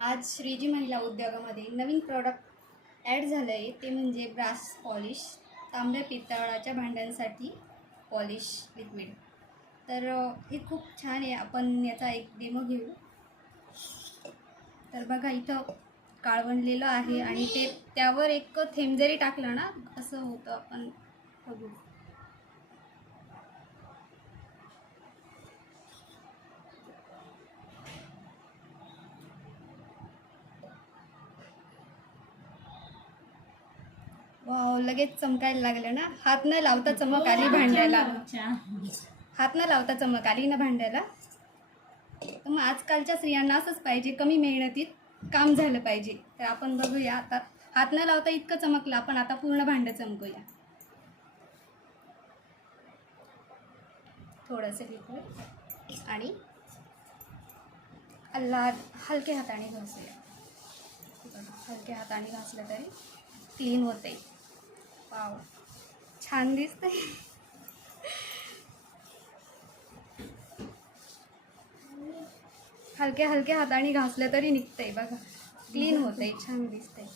आज श्रीजी महिला उद्योगामध्ये नवीन प्रॉडक्ट ॲड झालं आहे, ते म्हणजे ब्रास पॉलिश, तांब्या पितळाच्या भांड्यांसाठी पॉलिश लिक्विड. तर हे खूप छान आहे. आपण याचा एक डेमो घेऊ. तर बघा, इथं काळवंडलेलं आहे आणि ते त्यावर एक थेंब जरी टाकलं ना, असं होतं. आपण बघू. वाव, लगेच चमकायला लागलं ना. हात न लावता चमक आली भांड्याला. हात न लावता चमक आली ना भांड्याला. तर मग आजकालच्या स्त्रियांना असंच पाहिजे, कमी मेहनतीत काम झालं पाहिजे. तर आपण बघूया आता. हात न लावता इतकं चमकलं, आपण आता पूर्ण भांडं चमकूया. थोडंसं लिक्विड आणि हलक्या हाताने घासूया. हलक्या हाताने घासलं तरी क्लीन होते. वाव, छान दिसतंय. हलक्या हाताने घासलं तरी निघतंय बघा, क्लीन होतंय, छान दिसतंय.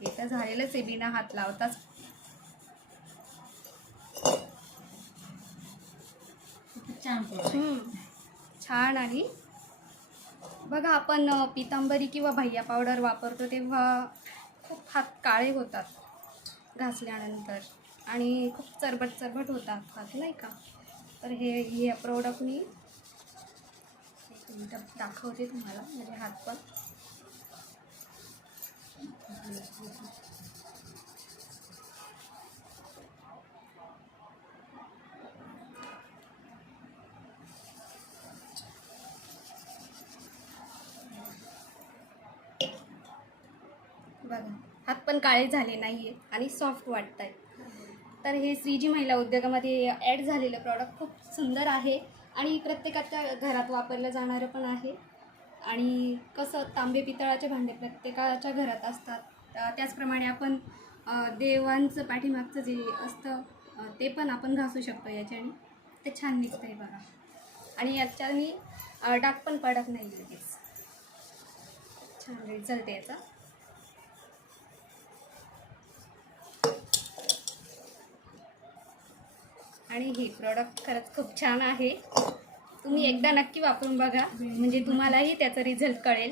हे तर झालेलंच आहे बिना हात लावताच. छान. आणि बघा, आपण पितांबरी किंवा भैया पावडर वापरतो तेव्हा खूप हात काळे होतात घासल्यानंतर आणि खूप चरबट होतात हात, नाही का. तर हे प्रोडक्ट मी एक मिनिट दाखवते तुम्हाला. म्हणजे हात पण बघा, हात पण काळे झाले नाही आहेत आणि सॉफ्ट वाटत आहेत. तर हे श्रीजी महिला उद्योगामध्ये ॲड झालेलं प्रॉडक्ट खूप सुंदर आहे आणि प्रत्येकाच्या घरात वापरलं जाणारं पण आहे. आणि कसं, तांबे पितळाचे भांडे प्रत्येकाच्या घरात असतात. त्याचप्रमाणे आपण देवांचं पाठीमागचं जे असतं ते पण आपण घासू शकतो याच्याने. ते छान निघतं आहे बघा. आणि याच्याने डाग पण पडत नाही लगेच. छान रिझल्ट याचा. आणि हे प्रॉडक्ट खरंच खूप छान आहे. तुम्ही एकदा नक्की वापरून बघा, म्हणजे तुम्हालाही त्याचा रिझल्ट कळेल.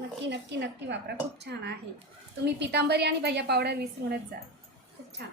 नक्की वापरा, खूप छान आहे. तुम्ही पितांबरी आणि भैया पावडर विसरूनच जा. खूप छान.